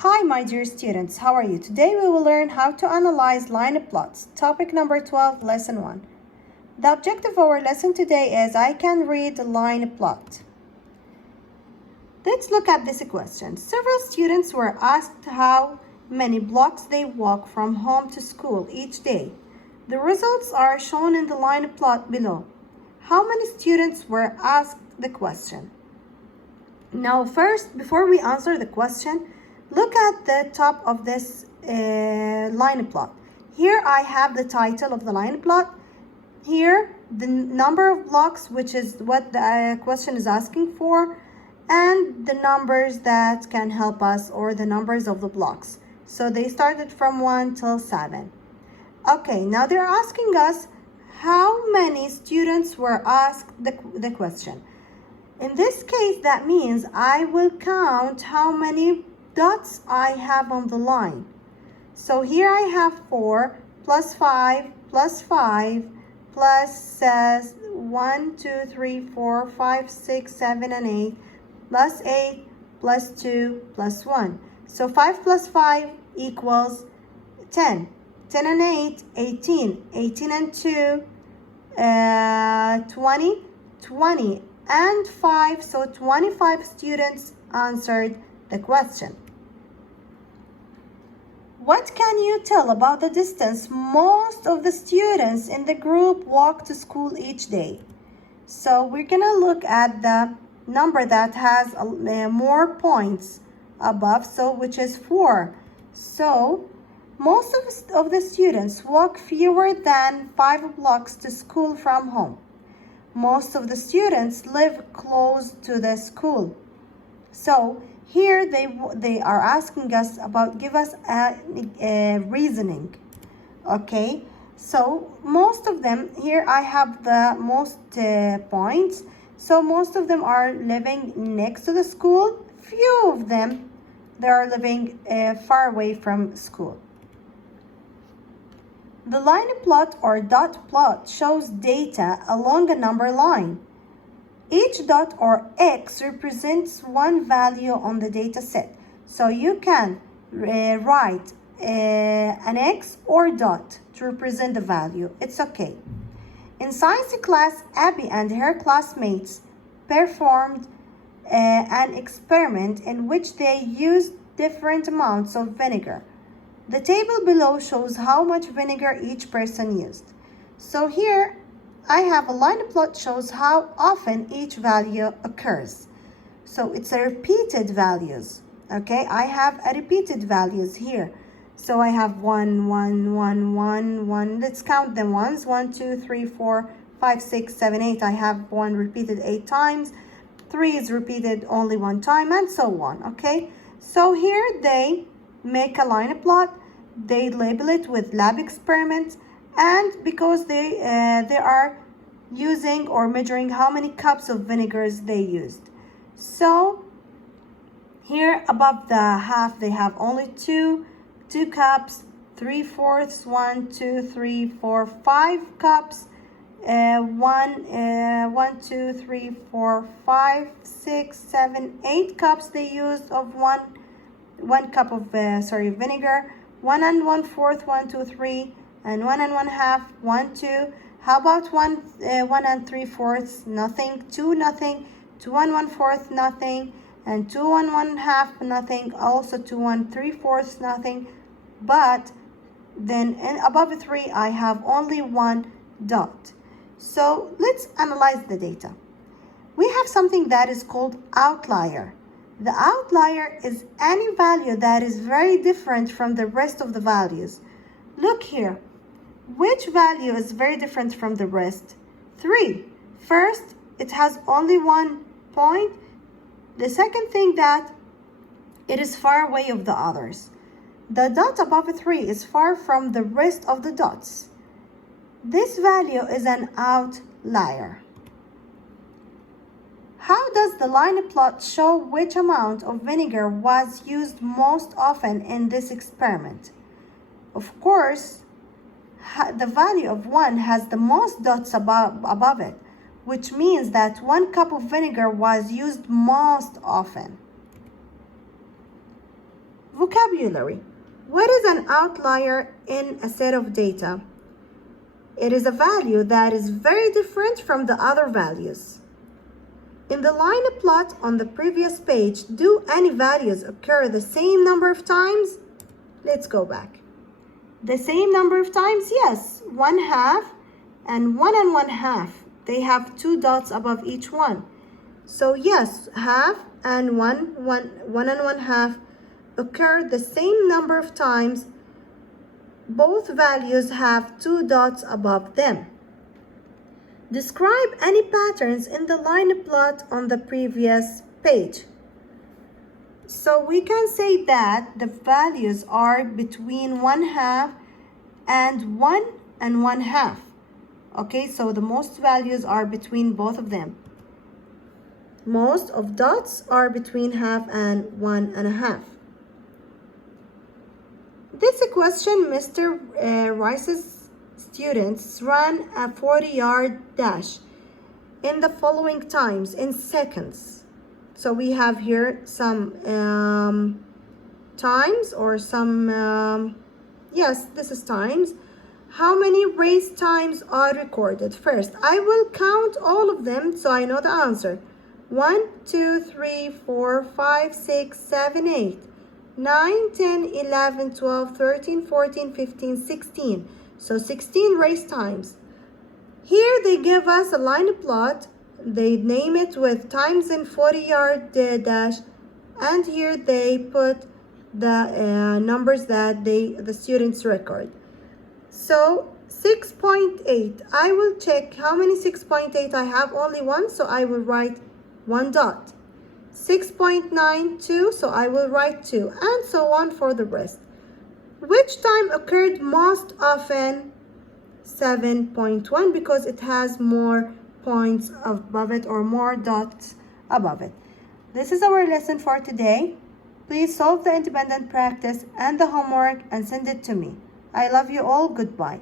Hi, my dear students. How are you? Today we will learn how to analyze line plots. Topic number 12, lesson 1. The objective of our lesson today is I can read a line plot. Let's look at this question. Several students were asked how many blocks they walk from home to school each day. The results are shown in the line plot below. How many students were asked the question? Now, first, before we answer the question, look at the top of this line plot. Here I have the title of the line plot. Here, the number of blocks, which is what the question is asking for, and the numbers that can help us, or the numbers of the blocks. So they started from 1 till 7. Okay, now they're asking us how many students were asked the question. In this case, that means I will count how many dots I have on the line. So here I have 4 plus 5 plus 5 plus 1, 2, 3, 4, 5, 6, 7, and 8 plus 8 plus 2 plus 1. So 5 plus 5 equals 10. 10 and 8, 18. 18 and 2, 20. 20 and 5, so 25 students answered the question. What can you tell about the distance most of the students in the group walk to school each day? So we're gonna look at the number that has more points above, so which is 4. So most of the students walk fewer than 5 blocks to school from home. Most of the students live close to the school. So here they are asking us about, give us a reasoning. Okay, so most of them, here I have the most points. So most of them are living next to the school. Few of them, they are living far away from school. The line plot or dot plot shows data along a number line. Each dot or X represents one value on the data set. So you can write an X or dot to represent the value. It's okay. In science class, Abby and her classmates performed an experiment in which they used different amounts of vinegar. The table below shows how much vinegar each person used. So here I have a line plot shows how often each value occurs. So it's a repeated values. Okay, I have a repeated values here. So I have 1, 1, 1, 1, 1. Let's count the ones. 1, 2, 3, 4, 5, 6, 7, 8. I have 1 repeated 8 times. 3 is repeated only 1 time, and so on. Okay, so here they make a line plot. They label it with lab experiments, and because they are using or measuring how many cups of vinegars they used. So here above the half they have only 2 cups, 3/4, 1, 2, 3, 4, 5 cups, 1, 2, 3, 4, 5, 6, 7, 8 cups they used of one cup of vinegar. 1 1/4, 1, 2, 3, and 1 1/2, 1, 2. How about 1 3/4? Nothing. 2, nothing. 2 1/4, nothing. And 2 1/2, nothing. Also 2 3/4, nothing. But then above 3, I have only 1 dot. So let's analyze the data. We have something that is called outlier. The outlier is any value that is very different from the rest of the values. Look here. Which value is very different from the rest? 3. First, it has only 1 point. The second thing, that it is far away of the others. The dot above 3 is far from the rest of the dots. This value is an outlier. How does the line plot show which amount of vinegar was used most often in this experiment? Of course, the value of 1 has the most dots above it, which means that 1 cup of vinegar was used most often. Vocabulary. What is an outlier in a set of data? It is a value that is very different from the other values. In the line plot on the previous page, do any values occur the same number of times? Let's go back. The same number of times? Yes. 1/2 and 1 and 1/2. They have 2 dots above each one. So yes, half and 1 and 1/2 occur the same number of times. Both values have 2 dots above them. Describe any patterns in the line plot on the previous page. So we can say that the values are between 1/2 and 1 and 1/2. Okay, so the most values are between both of them. Most of dots are between 1/2 and 1.5. This question, Mr. Rice's students ran a 40-yard dash in the following times in seconds. So we have here some times or some, yes, this is times. How many race times are recorded? First, I will count all of them so I know the answer. 1, 2, 3, 4, 5, 6, 7, 8, 9, 10, 11, 12, 13, 14, 15, 16. So 16 race times. Here they give us a line plot. They name it with times in 40-yard dash. And here they put the numbers that the students record. So 6.8. I will check how many 6.8 I have. Only one, so I will write 1 dot. 6.92, so I will write 2, and so on for the rest. Which time occurred most often? 7.1, because it has more points above it or more dots above it. This is our lesson for today. Please solve the independent practice and the homework and send it to me. I love you all. Goodbye.